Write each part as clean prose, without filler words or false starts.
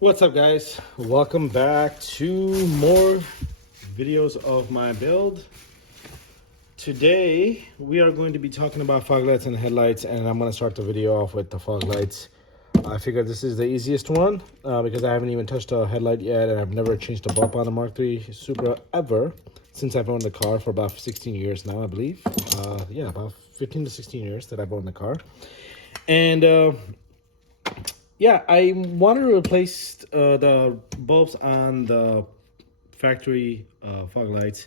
What's up, guys? Welcome back to more videos of my build. Today we are going to be talking about fog lights and headlights, and I'm going to start the video off with the fog lights. I figured this is the easiest one because I haven't even touched a headlight yet, and I've never changed a bulb on a Mk3 Supra ever since I've owned the car for about 16 years now, I believe. Yeah, about 15 to 16 years that I've owned the car. And yeah, I wanted to replace the bulbs on the factory fog lights,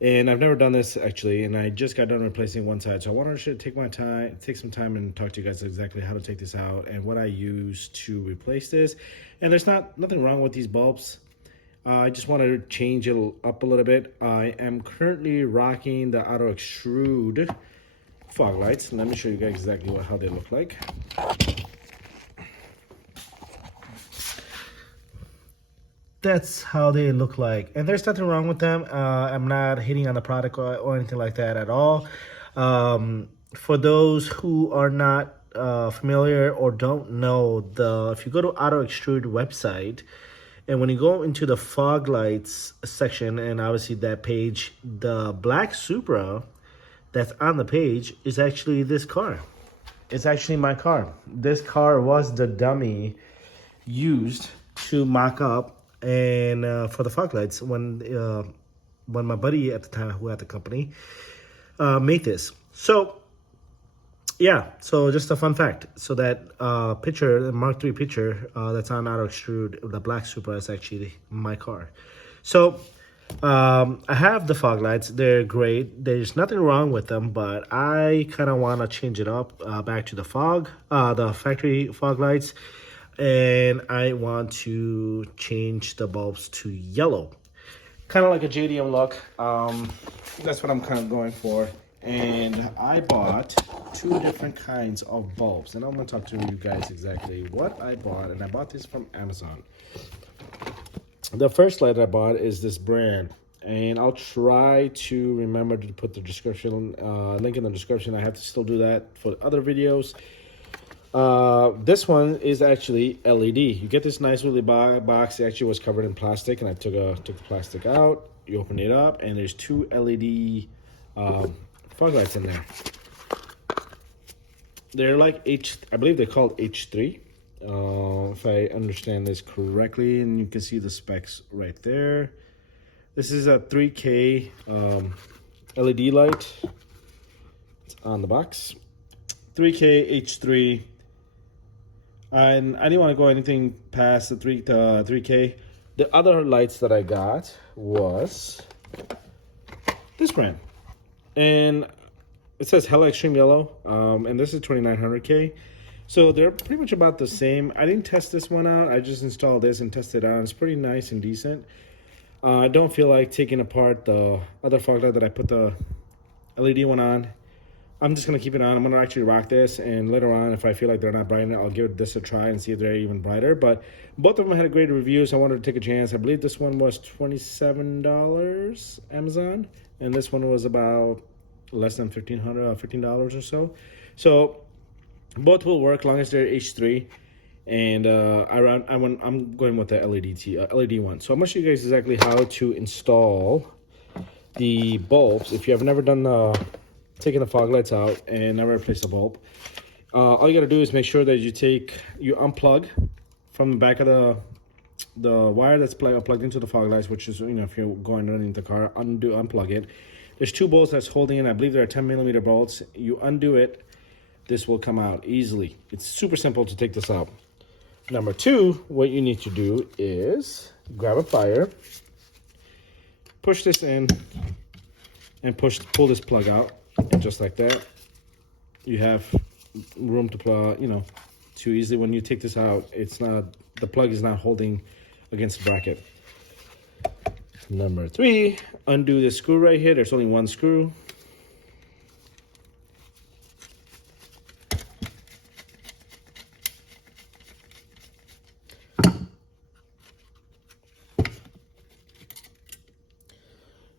and I've never done this actually, and I just got done replacing one side, so I wanted to take some time and talk to you guys exactly how to take this out and what I use to replace this. And there's nothing wrong with these bulbs. I just wanted to change it up a little bit. I am currently rocking the auto extrude fog lights. Let me show you guys exactly how they look like. That's how they look like, and there's nothing wrong with them. I'm not hating on the product or anything like that at all. For those who are not familiar or don't know, if you go to Auto Extrude website, and when you go into the fog lights section, and obviously that page, the black Supra that's on the page is actually this car. It's actually my car. This car was the dummy used to mock up and for the fog lights when my buddy at the time who had the company made this. So yeah, so just a fun fact. So that picture, the Mk3 picture that's on Auto Extrude, the black Supra, is actually my car. So I have the fog lights. They're great. There's nothing wrong with them, but I kind of want to change it up back to the factory fog lights. And I want to change the bulbs to yellow, kind of like a JDM look. That's what I'm kind of going for. And I bought two different kinds of bulbs, and I'm going to talk to you guys exactly what I bought. And I bought this from Amazon. The first light I bought is this brand, and I'll try to remember to put the description link in the description. I have to still do that for other videos. This one is actually LED. You get this nice little box. It actually was covered in plastic, and I took the plastic out. You open it up, and there's two LED fog lights in there. They're like I believe they're called H3, if I understand this correctly, and you can see the specs right there. This is a 3K LED light. It's on the box. 3K H3. And I didn't want to go anything past the 3K. The other lights that I got was this brand, and it says Hella Extreme Yellow, and this is 2900K. So they're pretty much about the same. I didn't test this one out. I just installed this and tested it out. It's pretty nice and decent. I don't feel like taking apart the other fog light that I put the LED one on. I'm just going to keep it on. I'm going to actually rock this, and later on, if I feel like they're not bright enough, I'll give this a try and see if they're even brighter. But both of them had great reviews. I wanted to take a chance. I believe this one was $27 Amazon, and this one was about less than $15 or so. So both will work as long as they're H3. And I'm going with the LED one. So I'm going to show you guys exactly how to install the bulbs. If you have never done taking the fog lights out and never replace the bulb, all you got to do is make sure that you unplug from the back of the wire that's plugged into the fog lights, which is, if you're going underneath the car, unplug it. There's two bolts that's holding in. I believe they're 10mm bolts. You undo it, this will come out easily. It's super simple to take this out. Number two, what you need to do is grab a plier, push this in, and pull this plug out. And just like that, you have room to plug, too easily. When you take this out, the plug is not holding against the bracket. Number three, undo this screw right here. There's only one screw.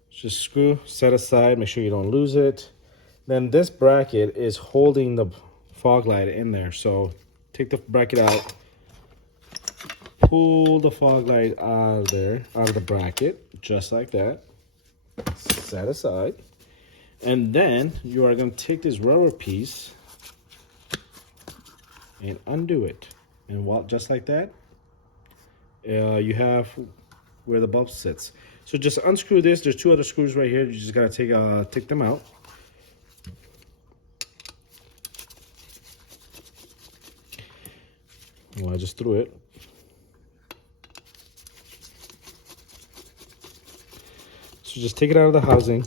Just screw, set aside, make sure you don't lose it. Then this bracket is holding the fog light in there. So take the bracket out, pull the fog light out of there, out of the bracket, just like that. Set aside. And then you are going to take this rubber piece and undo it. And just like that, you have where the bulb sits. So just unscrew this. There's 2 other screws right here. You just got to take them out. Well, I just threw it. So just take it out of the housing.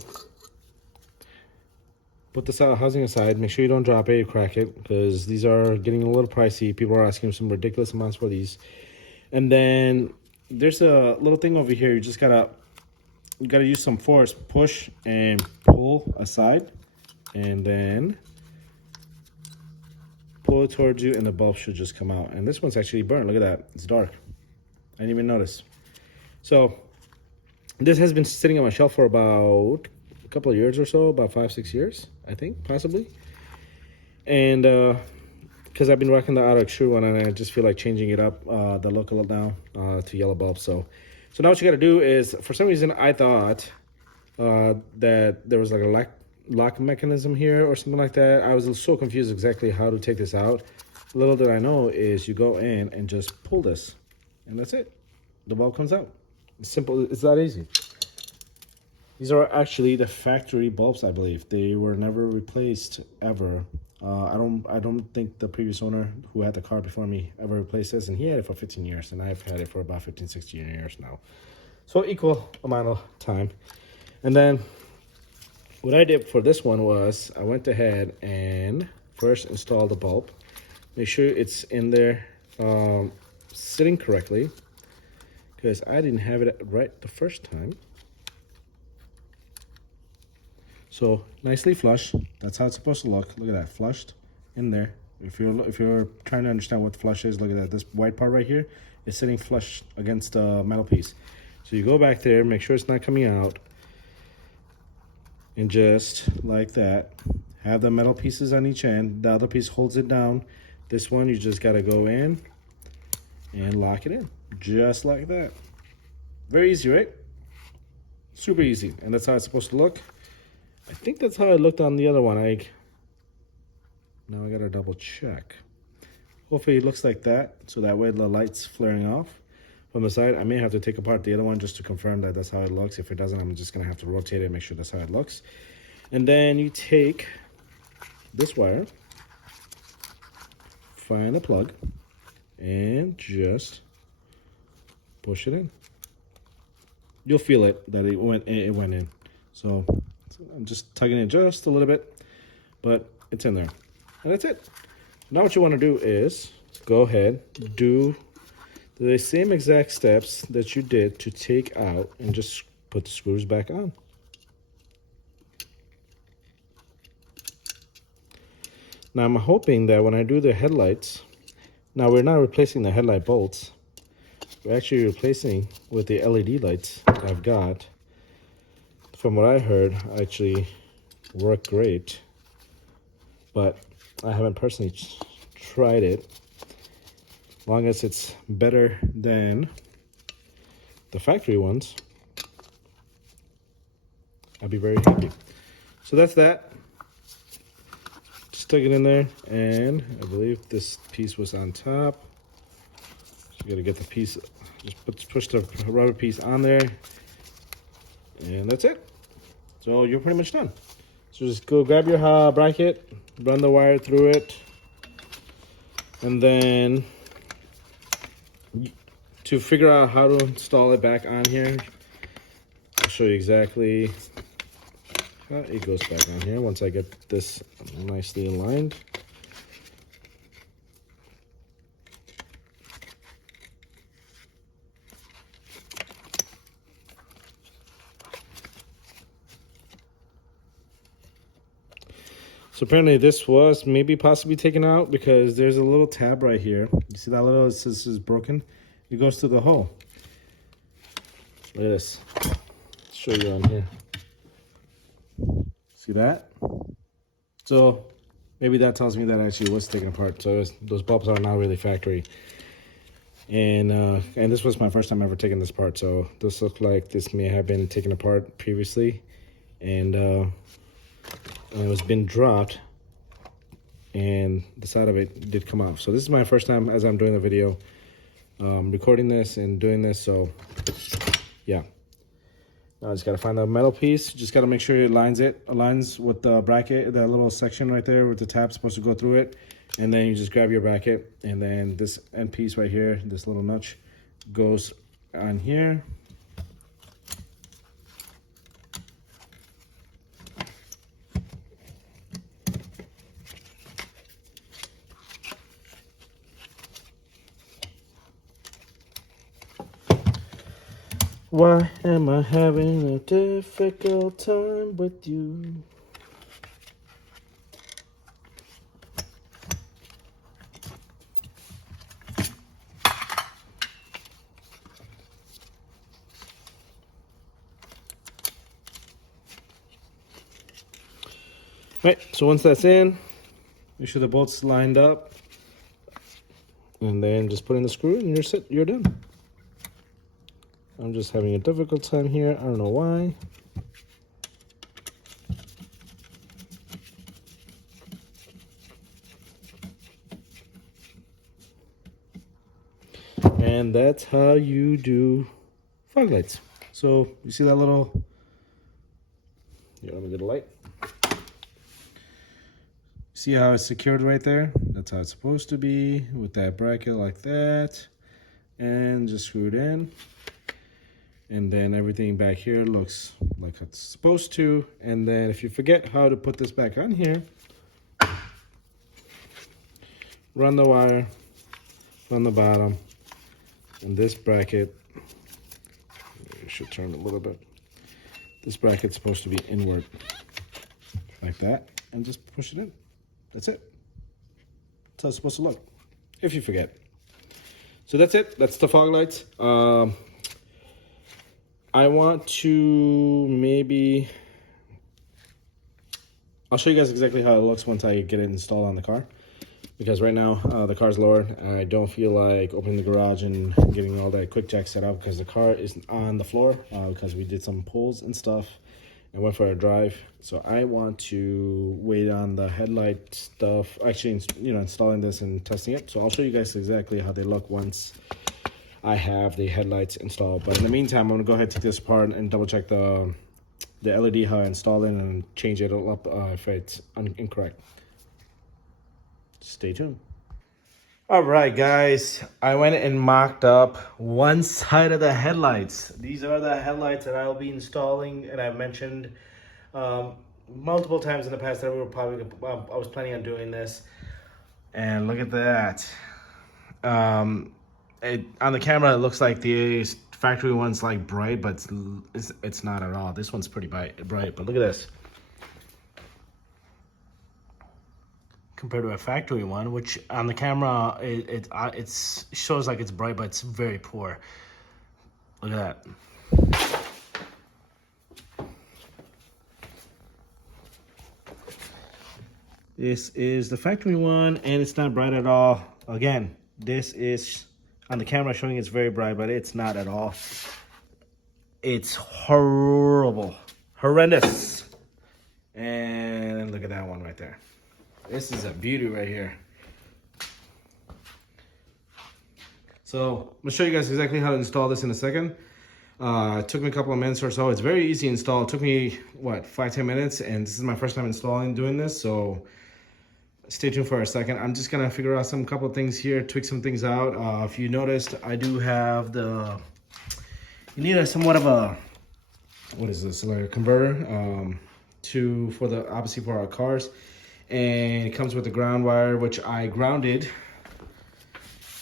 Put this housing aside. Make sure you don't drop it or crack it, because these are getting a little pricey. People are asking some ridiculous amounts for these. And then there's a little thing over here. You gotta use some force. Push and pull aside, and then pull it towards you, and the bulb should just come out. And this one's actually burnt. Look at that. It's dark. I didn't even notice. So this has been sitting on my shelf for about a couple of years or so, about 5-6 years, I think, possibly. And because I've been rocking the auto extrude one, and I just feel like changing it up, the look now to yellow bulb. So now what you got to do is, for some reason, I thought that there was like a lock mechanism here or something like that. I was so confused exactly how to take this out. Little did I know is you go in and just pull this, and that's it. The bulb comes out. It's simple. It's that easy. These are actually the factory bulbs, I believe. They were never replaced ever. I don't think the previous owner who had the car before me ever replaced this, and he had it for 15 years, and I've had it for about 15-16 years now. So equal amount of time. And then what I did for this one was I went ahead and first installed the bulb. Make sure it's in there sitting correctly, because I didn't have it right the first time. So nicely flush. That's how it's supposed to look. Look at that, flushed in there. If you're trying to understand what flush is, look at that. This white part right here is sitting flush against the metal piece. So you go back there, make sure it's not coming out, and just like that, have the metal pieces on each end. The other piece holds it down. This one, you just gotta go in and lock it in, just like that. Very easy, right? Super easy, and that's how it's supposed to look. I think that's how it looked on the other one. Now I gotta double check. Hopefully it looks like that, so that way the light's flaring off from the side. I may have to take apart the other one just to confirm that that's how it looks. If it doesn't, I'm just gonna have to rotate it and make sure that's how it looks. And then you take this wire, find a plug, and just push it in. You'll feel it that it went in. So I'm just tugging it just a little bit, but it's in there. And that's it. Now what you want to do is go ahead, do the same exact steps that you did to take out, and just put the screws back on. Now I'm hoping that when I do the headlights, now we're not replacing the headlight bolts. We're actually replacing with the LED lights that I've got. From what I heard, actually work great, but I haven't personally tried it. As long as it's better than the factory ones, I'll be very happy. So that's that. Just tuck it in there, and I believe this piece was on top. So you gotta get the piece, just push the rubber piece on there, and that's it. So you're pretty much done. So just go grab your bracket, run the wire through it, and then to figure out how to install it back on here, I'll show you exactly how it goes back on here once I get this nicely aligned. So apparently this was maybe possibly taken out, because there's a little tab right here. You see that little, it says this is broken? It goes through the hole. Look at this. I'll show you on here. See that? So maybe that tells me that actually was taken apart. So those bulbs are not really factory. And this was my first time ever taking this apart, so this looked like this may have been taken apart previously, and it was been dropped, and the side of it did come off. So this is my first time as I'm doing the video, recording this and doing this. So yeah, now I just gotta find the metal piece. Just gotta make sure it aligns with the bracket, that little section right there with the tab supposed to go through it. And then you just grab your bracket, and then this end piece right here, this little notch, goes on here. Why am I having a difficult time with you? Right, so once that's in, make sure the bolts lined up, and then just put in the screw and you're done. I'm just having a difficult time here, I don't know why. And that's how you do fog lights. So you see that little, here, let me get a light. See how it's secured right there? That's how it's supposed to be, with that bracket like that. And just screw it in. And then everything back here looks like it's supposed to. And then if you forget how to put this back on here, run the wire from the bottom. And this bracket, I should turn it a little bit. This bracket's supposed to be inward, like that. And just push it in. That's it. That's how it's supposed to look, if you forget. So that's it. That's the fog lights. I want to I'll show you guys exactly how it looks once I get it installed on the car. Because right now, the car's lowered. I don't feel like opening the garage and getting all that quick jack set up because the car is on the floor because we did some pulls and stuff and went for a drive. So I want to wait on the headlight stuff, actually, installing this and testing it. So I'll show you guys exactly how they look once I have the headlights installed. But in the meantime, I'm gonna go ahead and take this apart and double check the LED, how I install it, and change it up if it's incorrect. Stay tuned. All right, guys, I went and mocked up one side of the headlights. These are the headlights that I'll be installing, and I've mentioned multiple times in the past that I was planning on doing this. And look at that. On the camera, it looks like the factory one's like bright, but it's not at all. This one's pretty bright, but look at this. Compared to a factory one, which on the camera it shows like it's bright, but it's very poor. Look at that. This is the factory one, and it's not bright at all. Again, this is on the camera showing it's very bright, but it's not at all. It's horrible, horrendous. And look at that one right there. This is a beauty right here. So I'm gonna show you guys exactly how to install this in a second. It took me a couple of minutes or so. It's very easy to install. It took me, what, 5-10 minutes, and this is my first time doing this, so stay tuned for a second. I'm just gonna figure out some couple of things here, tweak some things out. If you noticed, I do have you need somewhat of a, what is this, like a converter obviously for our cars. And it comes with a ground wire, which I grounded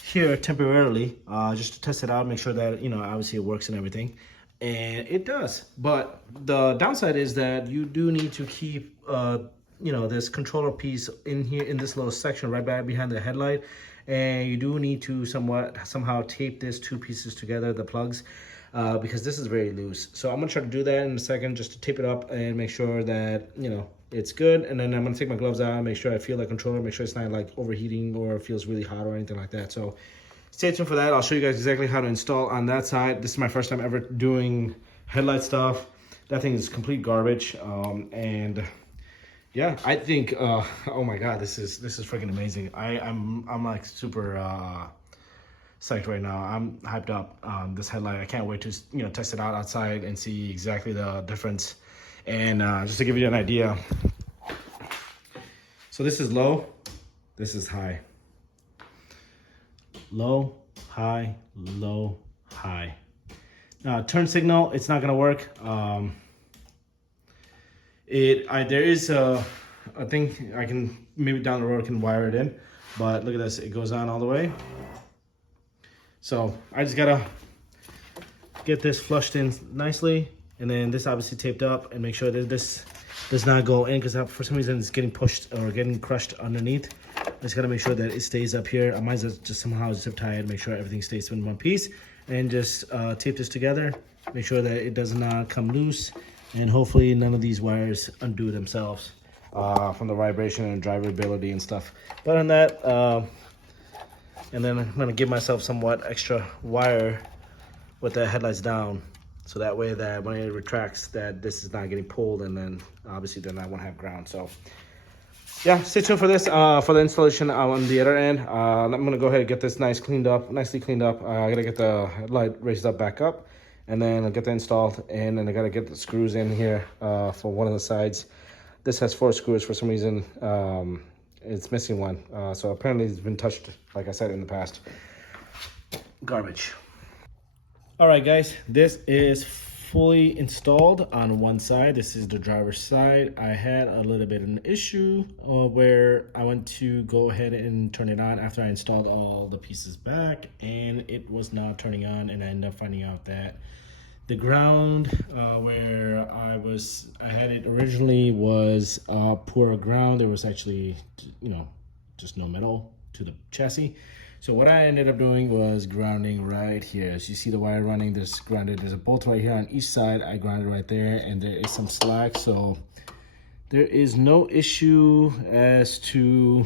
here temporarily, just to test it out, make sure that, obviously it works and everything. And it does. But the downside is that you do need to keep, this controller piece in here, in this little section right back behind the headlight. And you do need to somehow tape these two pieces together, the plugs, because this is very loose. So I'm gonna try to do that in a second, just to tape it up and make sure that, it's good. And then I'm gonna take my gloves out, make sure I feel the controller, make sure it's not like overheating or feels really hot or anything like that. So stay tuned for that. I'll show you guys exactly how to install on that side. This is my first time ever doing headlight stuff. That thing is complete garbage. And yeah, I think oh my god, this is freaking amazing. I'm like super psyched right now. I'm hyped up on this headlight. I can't wait to, you know, test it out outside and see exactly the difference. And just to give you an idea, so this is low, this is high. Low, high, low, high. Turn signal, it's not gonna work. There is a thing I can, maybe down the road I can wire it in, but look at this, it goes on all the way. So I just gotta get this flushed in nicely, and then this obviously taped up, and make sure that this does not go in, because for some reason it's getting pushed or getting crushed underneath. Just gotta make sure that it stays up here. I might as well just somehow zip tie it, make sure everything stays in one piece, and just tape this together. Make sure that it does not come loose, and hopefully none of these wires undo themselves from the vibration and drivability and stuff. But on that, and then I'm gonna give myself somewhat extra wire with the headlights down, so that way that when it retracts, that this is not getting pulled, and then obviously then I won't have ground. So yeah, stay tuned for this, for the installation on the other end. I'm gonna go ahead and get this nicely cleaned up. I gotta get the headlight raised up back up, and then I'll get that installed, and then I gotta get the screws in here for one of the sides. This has 4 screws. For some reason, it's missing one. So apparently it's been touched, like I said in the past. Garbage. All right, guys, this is fully installed on one side. This is the driver's side. I had a little bit of an issue where I went to go ahead and turn it on after I installed all the pieces back, and it was not turning on, and I ended up finding out that the ground where I had it originally was poor ground. There was actually, you know, just no metal to the chassis. So what I ended up doing was grounding right here. As you see the wire running, there's grounded. There's a bolt right here on each side. I grounded right there, and there is some slack. So there is no issue as to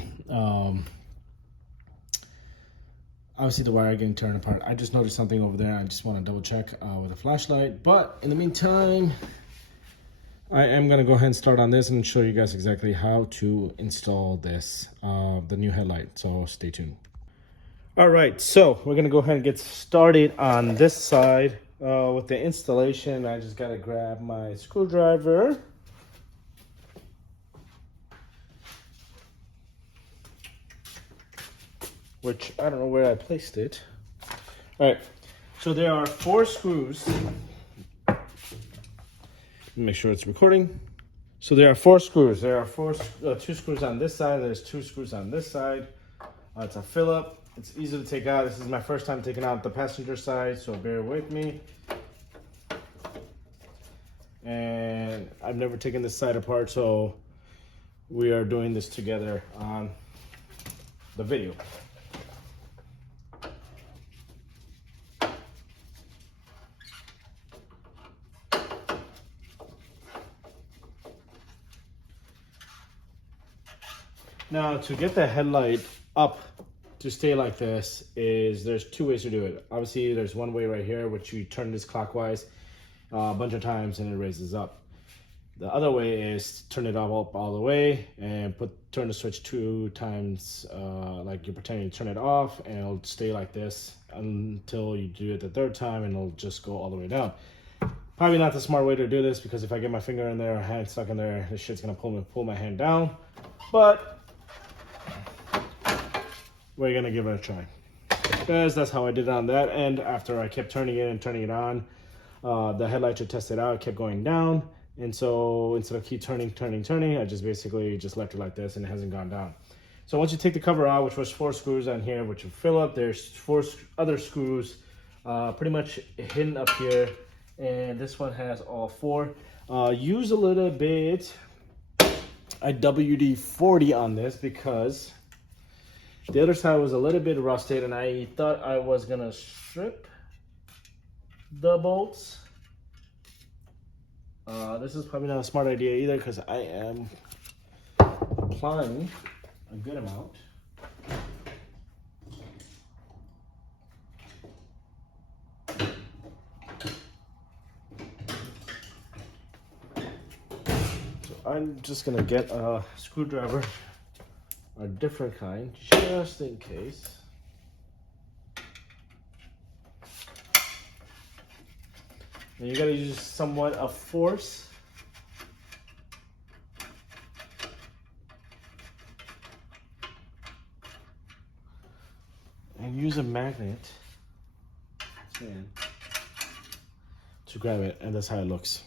obviously the wire getting torn apart. I just noticed something over there. I just want to double check with a flashlight. But in the meantime, I am going to go ahead and start on this and show you guys exactly how to install this, the new headlight. So stay tuned. All right, so we're going to go ahead and get started on this side with the installation. I just got to grab my screwdriver. Which I don't know where I placed it. All right, so there are 4 screws. Make sure it's recording. So there are 4 screws. There are 2 screws on this side. There's 2 screws on this side. It's a Phillip. It's easy to take out. This is my first time taking out the passenger side, so bear with me. And I've never taken this side apart, so we are doing this together on the video. Now, to get the headlight up to stay like this, there's 2 ways to do it. Obviously, there's one way right here, which you turn this clockwise a bunch of times and it raises up. The other way is turn it up all the way and turn the switch 2 times, like you're pretending to turn it off, and it'll stay like this until you do it the 3rd time, and it'll just go all the way down. Probably not the smart way to do this, because if I get my finger in there or hand stuck in there, this shit's gonna pull my hand down. But we're gonna give it a try, because that's how I did it on that end. After I kept turning it and turning it on, the headlight should test it out. It kept going down, and so instead of keep turning, I just basically just left it like this, and it hasn't gone down. So once you take the cover out, which was 4 screws on here, which will fill up, there's 4 other screws pretty much hidden up here, and this one has all 4. Use a little bit a WD-40 on this, because the other side was a little bit rusted, and I thought I was gonna strip the bolts. This is probably not a smart idea either, because I am applying a good amount. I'm just gonna get a screwdriver, a different kind, just in case. And you gotta use somewhat of force. And use a magnet to grab it, and that's how it looks.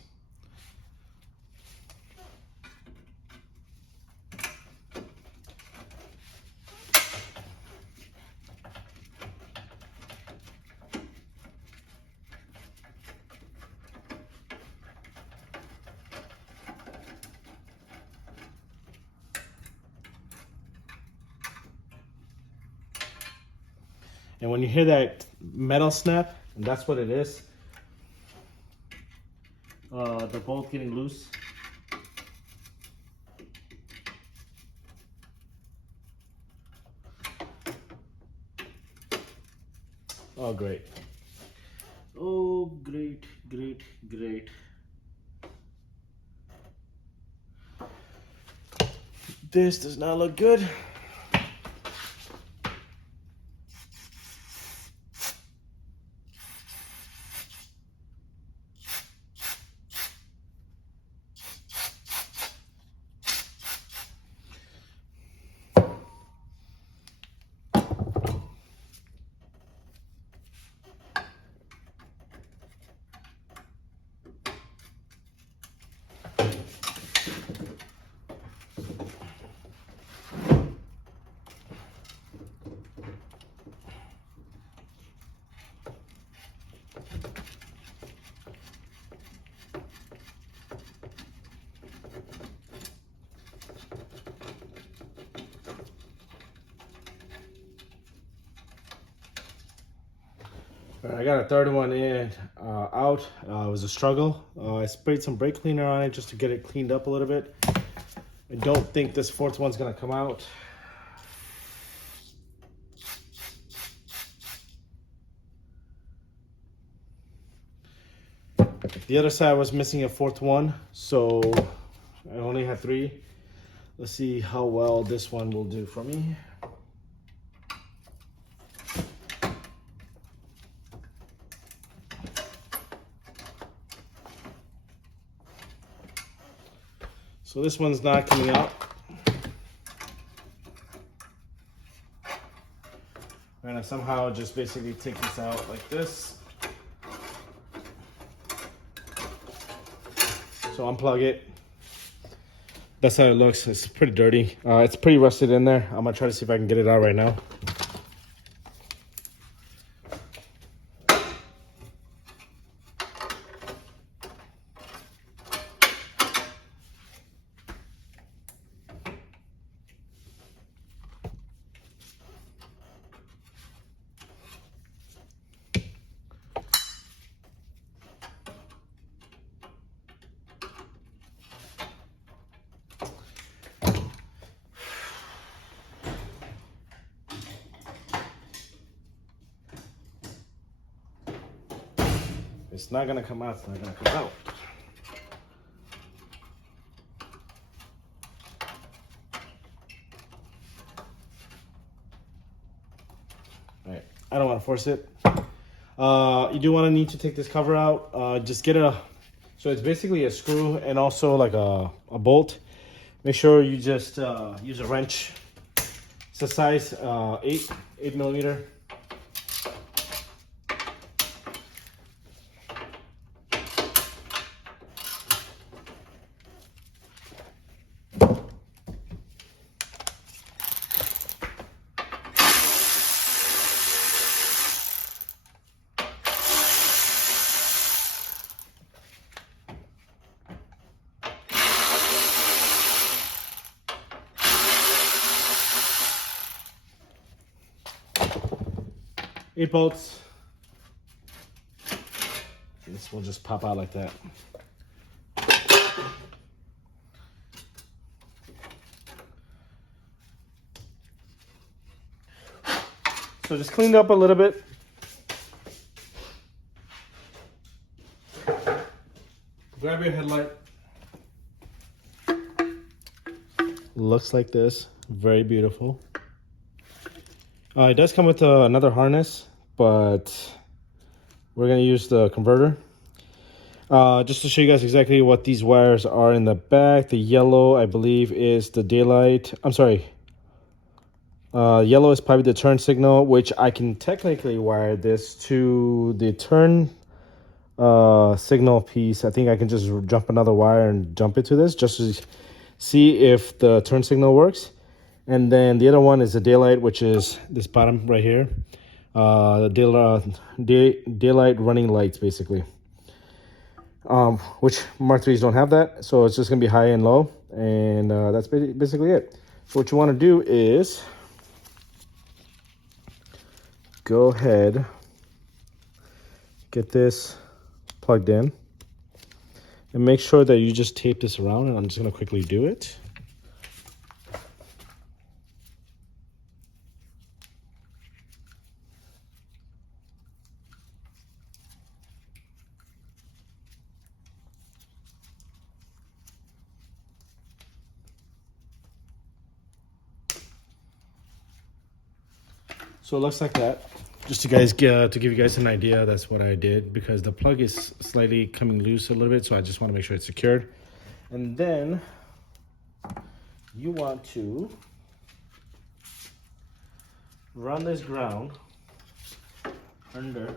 And when you hear that metal snap, and that's what it is, the bolt getting loose. Oh, great. Oh, great, great, great. This does not look good. I got a third one in, out. It was a struggle. I sprayed some brake cleaner on it just to get it cleaned up a little bit. I don't think this fourth one's gonna come out. The other side was missing a fourth one, so I only had 3. Let's see how well this one will do for me. So this one's not coming out. I'm gonna somehow just basically take this out like this. So unplug it. That's how it looks. It's pretty dirty. It's pretty rusted in there. I'm gonna try to see if I can get it out right now. It's not gonna come out. It's not gonna come out. All right, I don't want to force it. You do want to need to take this cover out. Just get a, so it's basically a screw and also like a bolt. Make sure you just use a wrench. It's a size 8 millimeter. Eight bolts. This will just pop out like that. So just cleaned up a little bit. Grab your headlight. looks like this. Very beautiful. It does come with another harness, but we're going to use the converter. Just to show you guys exactly what these wires are in the back. The yellow, I believe, is the daylight. I'm sorry. Yellow is probably the turn signal, which I can technically wire this to the turn signal piece. I think I can just jump another wire and jump it to this just to see if the turn signal works. And then the other one is the daylight, which is this bottom right here. The daylight running lights, basically. Which Mark 3s don't have that, so it's just gonna be high and low, and that's basically it. So what you want to do is go ahead, get this plugged in, and make sure that you just tape this around, and I'm just gonna quickly do it. So it looks like that. Just to give you guys an idea, that's what I did, because the plug is slightly coming loose a little bit, so I just want to make sure it's secured. And then you want to run this ground under.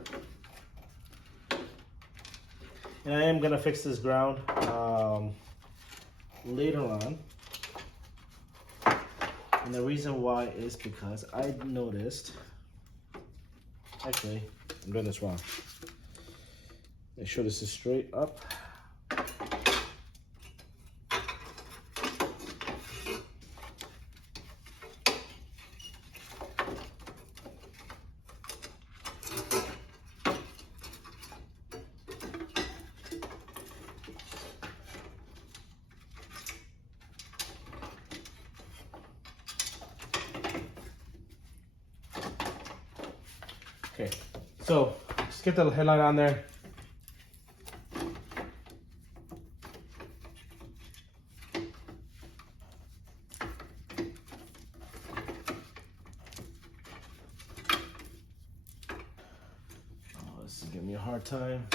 And I am gonna fix this ground later on. And the reason why is because I noticed, actually, I'm doing this wrong. Make sure this is straight up. Okay, so just get the headlight on there. Oh, this is giving me a hard time.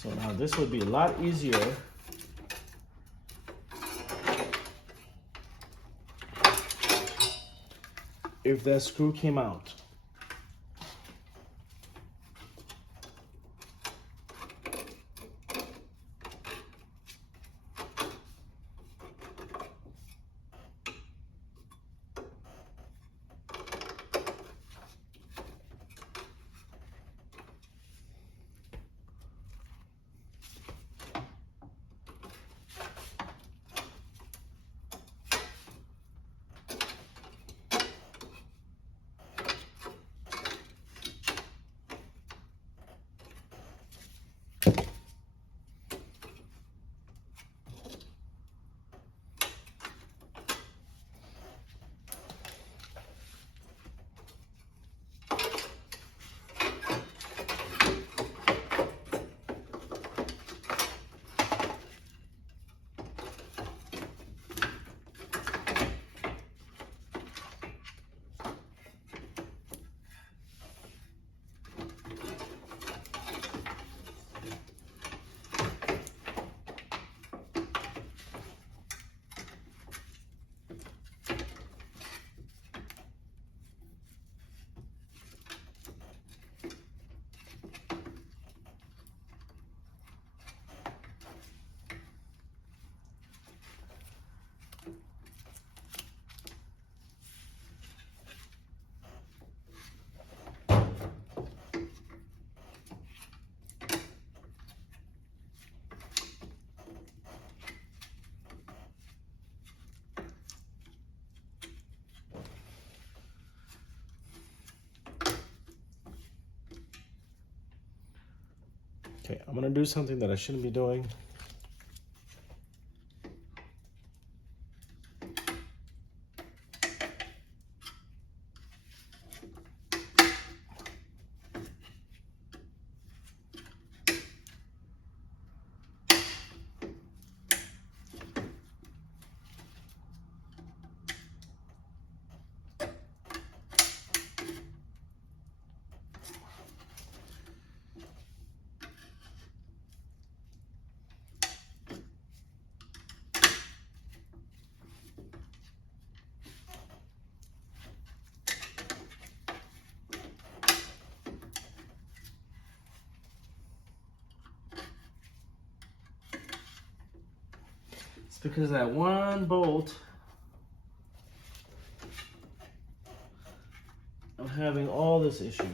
So now this would be a lot easier if that screw came out. Okay, I'm gonna do something that I shouldn't be doing. It's because that one bolt, I'm having all this issue.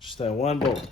Just that one bolt.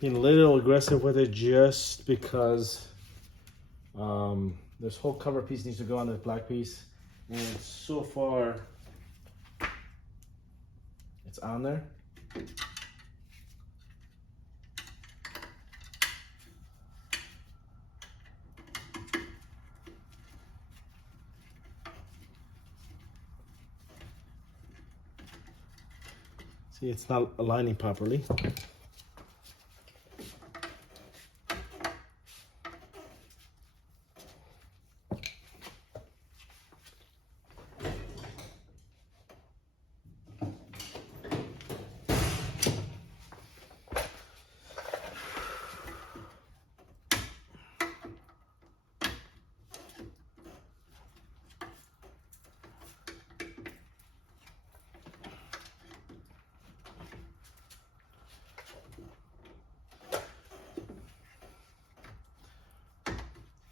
Being a little aggressive with it just because this whole cover piece needs to go on this black piece, and so far it's on there. See, it's not aligning properly.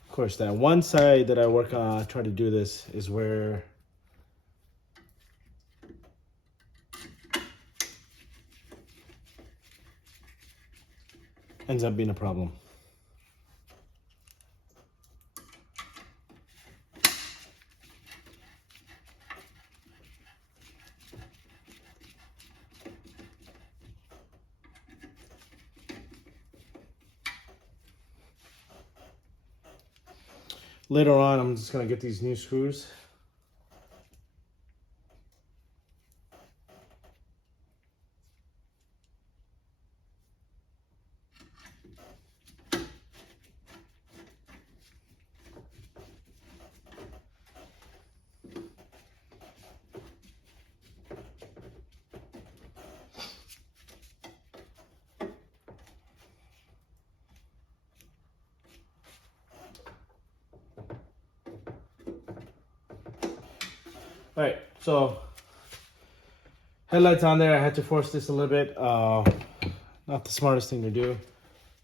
Of course, that one side that I work on, try to do this, is where ends up being a problem. Later on, I'm just gonna get these new screws. All right, so headlights on there. I had to force this a little bit. Not the smartest thing to do,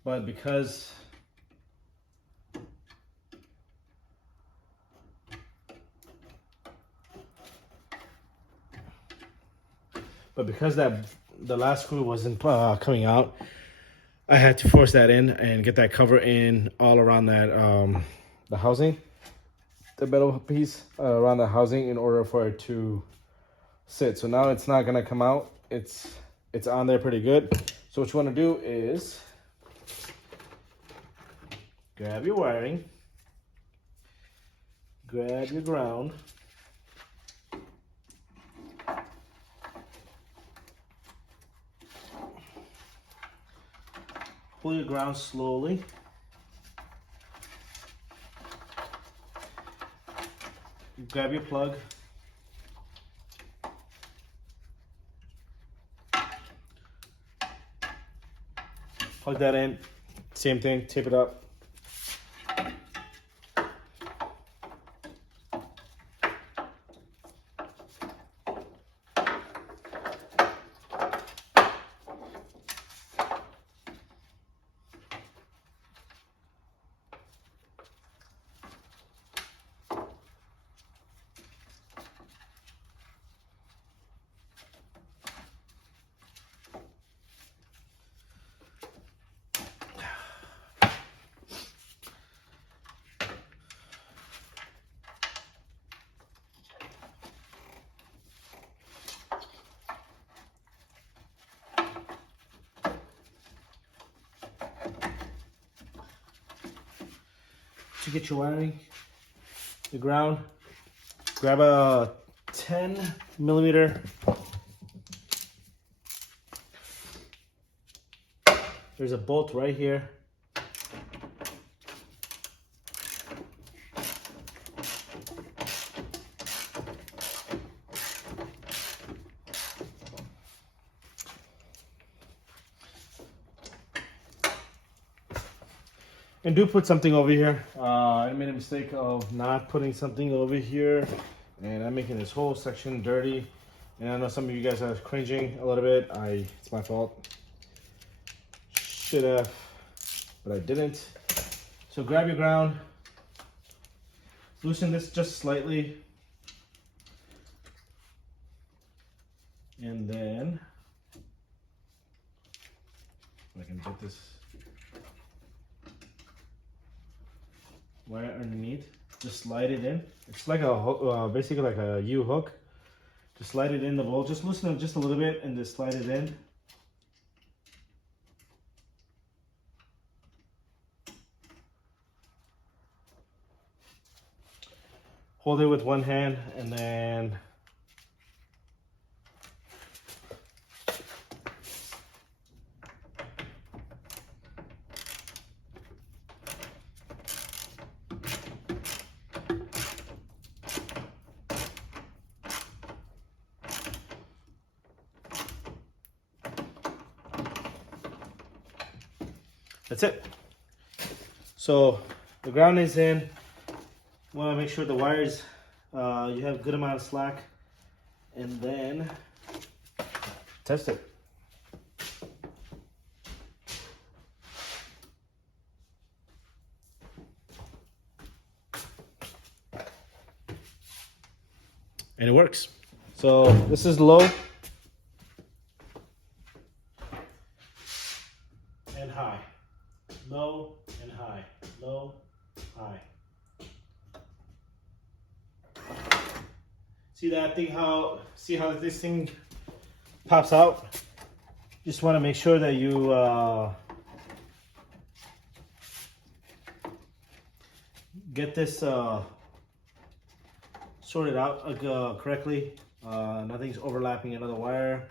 but because that the last screw wasn't coming out, I had to force that in and get that cover in all around that the housing, the metal piece around the housing, in order for it to sit. So now it's not gonna come out. It's on there pretty good. So what you want to do is grab your wiring, grab your ground, pull your ground slowly. Grab your plug. Plug that in. Same thing, tape it up. To get your wiring, the ground, grab a 10mm. There's a bolt right here. And do put something over here. I made a mistake of not putting something over here, and I'm making this whole section dirty. And I know some of you guys are cringing a little bit. It's my fault. Should have, but I didn't. So grab your ground, loosen this just slightly, and then if I can get this wire underneath, just slide it in. It's like a hook, basically like a U-hook. Just slide it in the bowl, just loosen it just a little bit and just slide it in. Hold it with one hand and then that's it. So the ground is in. Want to make sure the wires, you have a good amount of slack, and then test it. And it works. So this is low and high, low and high, low, high. See that thing, see how this thing pops out? Just want to make sure that you get this sorted out correctly. Nothing's overlapping another wire.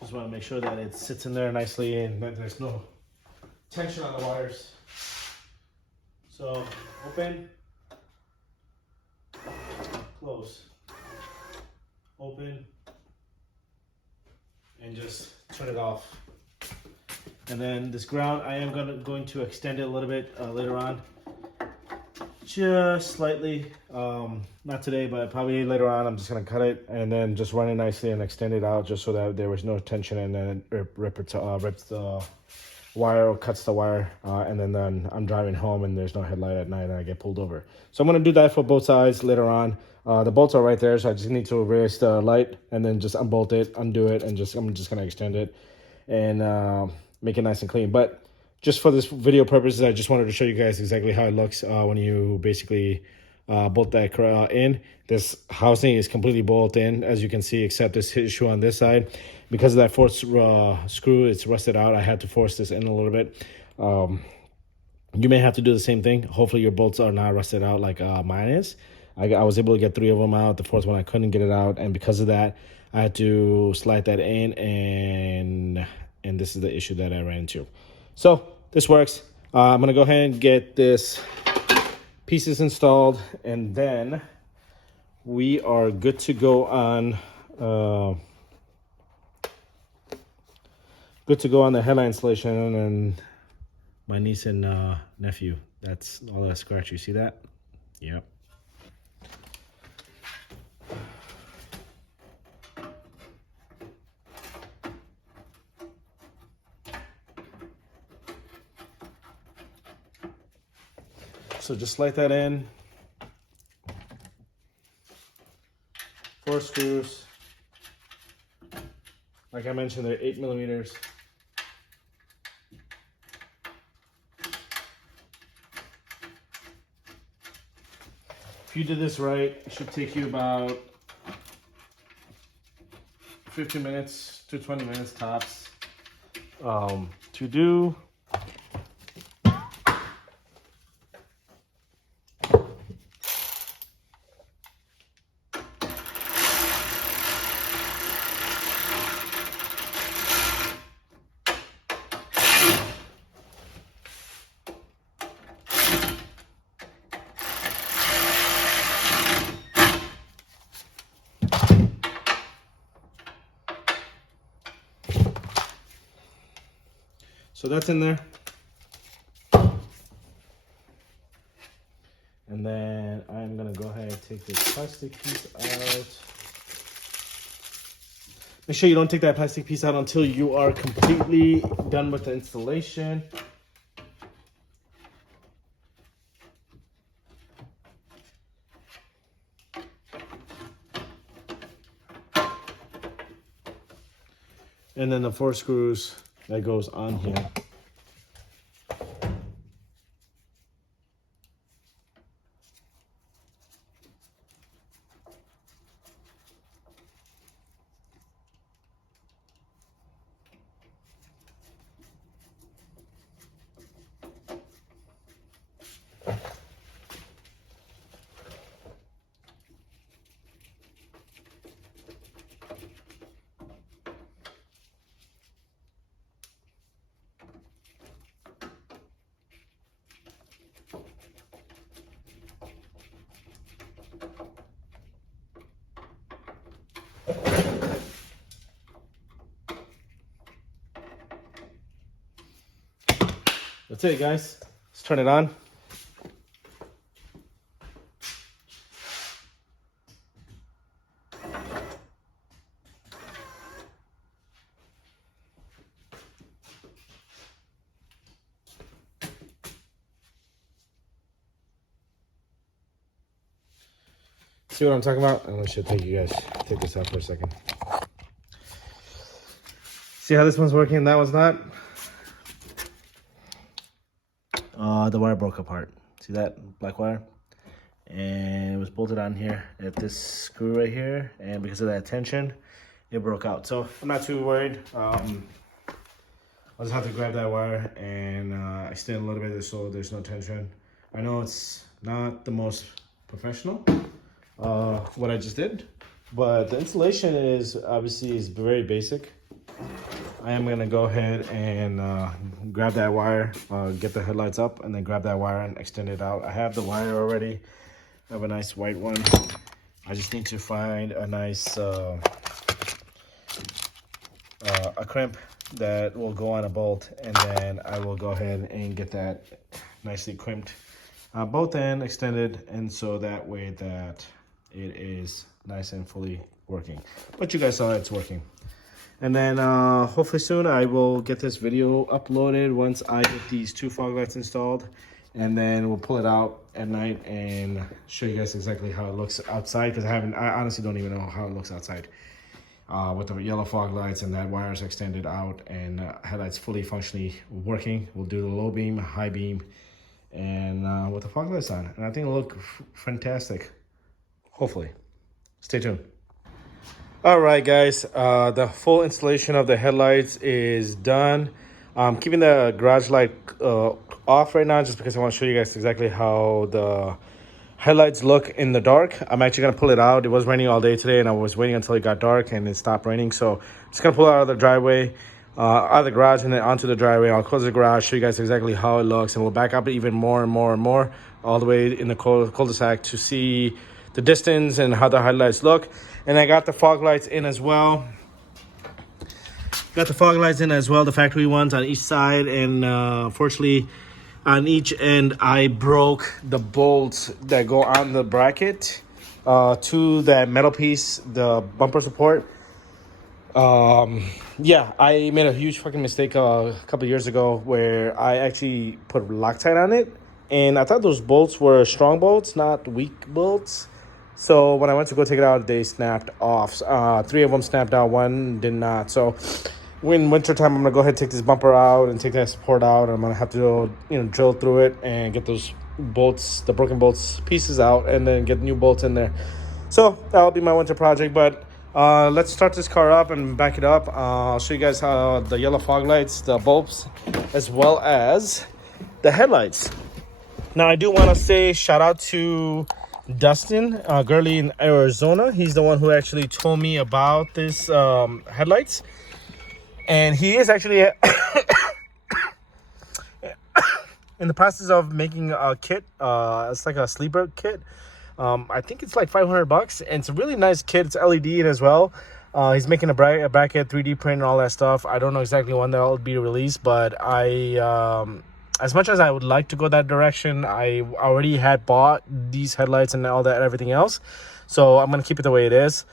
Just want to make sure that it sits in there nicely and that there's no tension on the wires. So open, close, open, and just turn it off. And then this ground, I am going to extend it a little bit later on, just slightly. Not today, but probably later on. I'm just gonna cut it and then just run it nicely and extend it out, just so that there was no tension, and then it rips the wire or cuts the wire, and then I'm driving home and there's no headlight at night and I get pulled over. So I'm gonna do that for both sides later on. The bolts are right there, so I just need to erase the light and then just unbolt it, undo it, and I'm just gonna extend it and make it nice and clean. But just for this video purposes, I just wanted to show you guys exactly how it looks when you basically bolt that in. This housing is completely bolted in, as you can see, except this issue on this side. Because of that fourth screw, it's rusted out. I had to force this in a little bit. You may have to do the same thing. Hopefully your bolts are not rusted out like mine is. I was able to get 3 of them out. The fourth one I couldn't get it out, and because of that, I had to slide that in, and this is the issue that I ran into. So this works. I'm gonna go ahead and get this pieces installed, and then we are good to go on the headlight installation. And my niece and nephew, that's all that scratch. You see that? Yep. So just slide that in. 4 screws. Like I mentioned, they're 8 millimeters. If you did this right, it should take you about 15 minutes to 20 minutes tops to do. So that's in there. And then I'm gonna go ahead and take this plastic piece out. Make sure you don't take that plastic piece out until you are completely done with the installation. And then the 4 screws that goes on here. That's it, guys. Let's turn it on. See what I'm talking about? I should take you guys, take this out for a second. See how this one's working and that one's not? The wire broke apart. See that black wire? And it was bolted on here at this screw right here, and because of that tension, it broke out. So I'm not too worried. I'll just have to grab that wire and extend a little bit so there's no tension. I know it's not the most professional, what I just did, but the installation is very basic. I am gonna go ahead and grab that wire, get the headlights up, and then grab that wire and extend it out. I have the wire already. I have a nice white one. I just need to find a nice a crimp that will go on a bolt, and then I will go ahead and get that nicely crimped, both end extended, and so that way that it is nice and fully working. But you guys saw it's working. And then hopefully soon I will get this video uploaded once I get these 2 fog lights installed, and then we'll pull it out at night and show you guys exactly how it looks outside, because I honestly don't even know how it looks outside with the yellow fog lights and that wires extended out and headlights fully functionally working. We'll do the low beam, high beam, and with the fog lights on, and I think it'll look fantastic. Hopefully, stay tuned. All right, guys, the full installation of the headlights is done. I'm keeping the garage light off right now just because I want to show you guys exactly how the headlights look in the dark. I'm actually going to pull it out. It was raining all day today, and I was waiting until it got dark and it stopped raining. So I'm just going to pull it out of the driveway, out of the garage, and then onto the driveway. I'll close the garage, show you guys exactly how it looks, and we'll back up even more and more and more all the way in the cul-de-sac to see the distance and how the headlights look. And I got the fog lights in as well. Got the fog lights in as well, the factory ones on each side. And fortunately, on each end, I broke the bolts that go on the bracket to that metal piece, the bumper support. Yeah, I made a huge fucking mistake a couple of years ago where I actually put Loctite on it. And I thought those bolts were strong bolts, not weak bolts. So when I went to go take it out, they snapped off. 3 of them snapped out, 1 did not. So in wintertime, I'm going to go ahead and take this bumper out and take that support out. I'm going to have to, drill through it and get those bolts, the broken bolts pieces out, and then get new bolts in there. So that'll be my winter project. But let's start this car up and back it up. I'll show you guys how the yellow fog lights, the bulbs, as well as the headlights. Now, I do want to say shout out to Dustin Gurley in Arizona. He's the one who actually told me about this headlights, and he is actually in the process of making a kit. It's like a sleeper kit. I think it's like $500, and it's a really nice kit. It's LED as well. He's making a bracket, 3D print, and all that stuff. I don't know exactly when that will be released, but as much as I would like to go that direction, I already had bought these headlights and all that, everything else. So I'm going to keep it the way it is.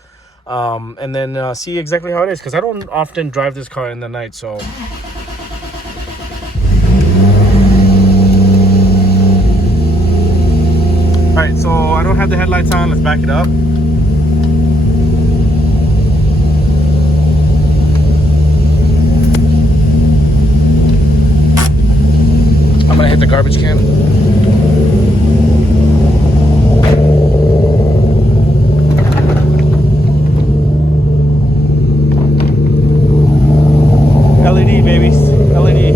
And then see exactly how it is, because I don't often drive this car in the night. So all right, so I don't have the headlights on. Let's back it up. I'm gonna hit the garbage can. LED, babies. LED.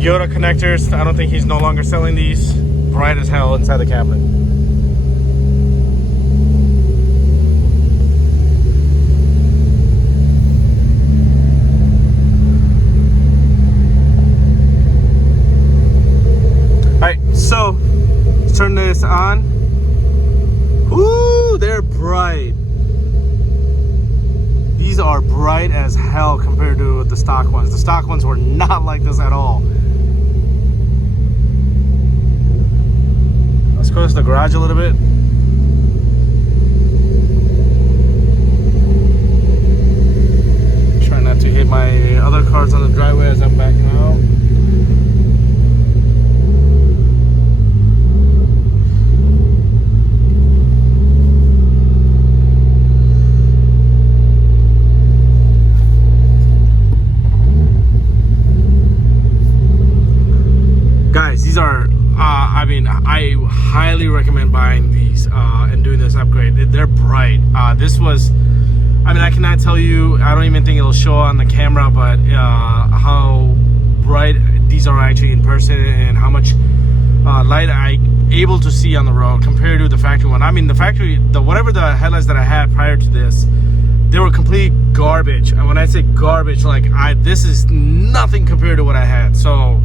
Toyota connectors. I don't think he's no longer selling these. Bright as hell inside the cabinet. So, let's turn this on. Ooh, they're bright. These are bright as hell compared to the stock ones. The stock ones were not like this at all. Let's go to the garage a little bit. Try not to hit my other cars on the driveway as I'm backing out. These are, I highly recommend buying these and doing this upgrade. They're bright. This was, I cannot tell you, I don't even think it'll show on the camera, but how bright these are actually in person and how much light I'm able to see on the road compared to the factory one. The factory, whatever the headlights that I had prior to this, they were complete garbage. And when I say garbage, this is nothing compared to what I had. So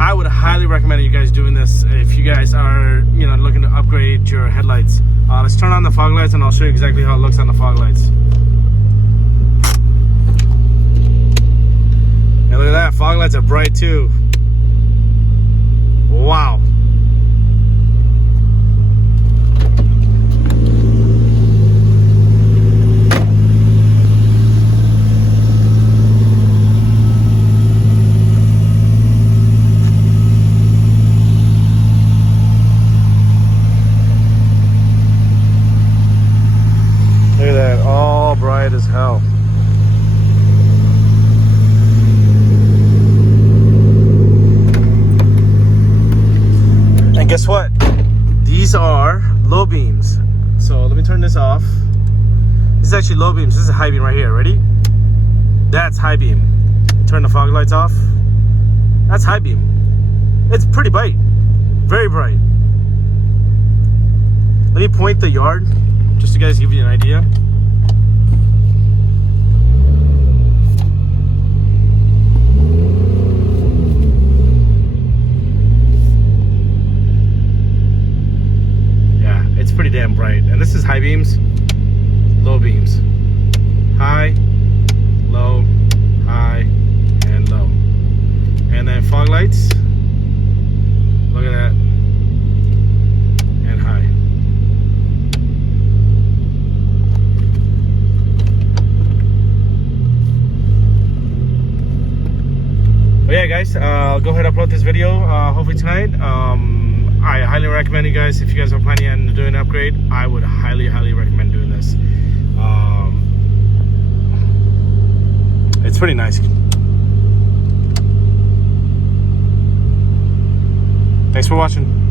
I would highly recommend you guys doing this if you guys are, looking to upgrade your headlights. Let's turn on the fog lights and I'll show you exactly how it looks on the fog lights. And look at that, fog lights are bright too. Wow. Look at that, all bright as hell. me turn this off. This is actually low beams. This is high beam right here. Ready? That's high beam. Turn the fog lights off. That's high beam. It's pretty bright. Very bright. Let me point the yard, just to guys give you an idea. Yeah, it's pretty damn bright. And this is high beams, low beams. High, low, high, and low. And then fog lights. Look at that. And high. But yeah, guys, I'll go ahead and upload this video hopefully tonight. I highly recommend you guys, if you guys are planning on doing an upgrade, I would highly recommend doing this. It's pretty nice. Thanks for watching.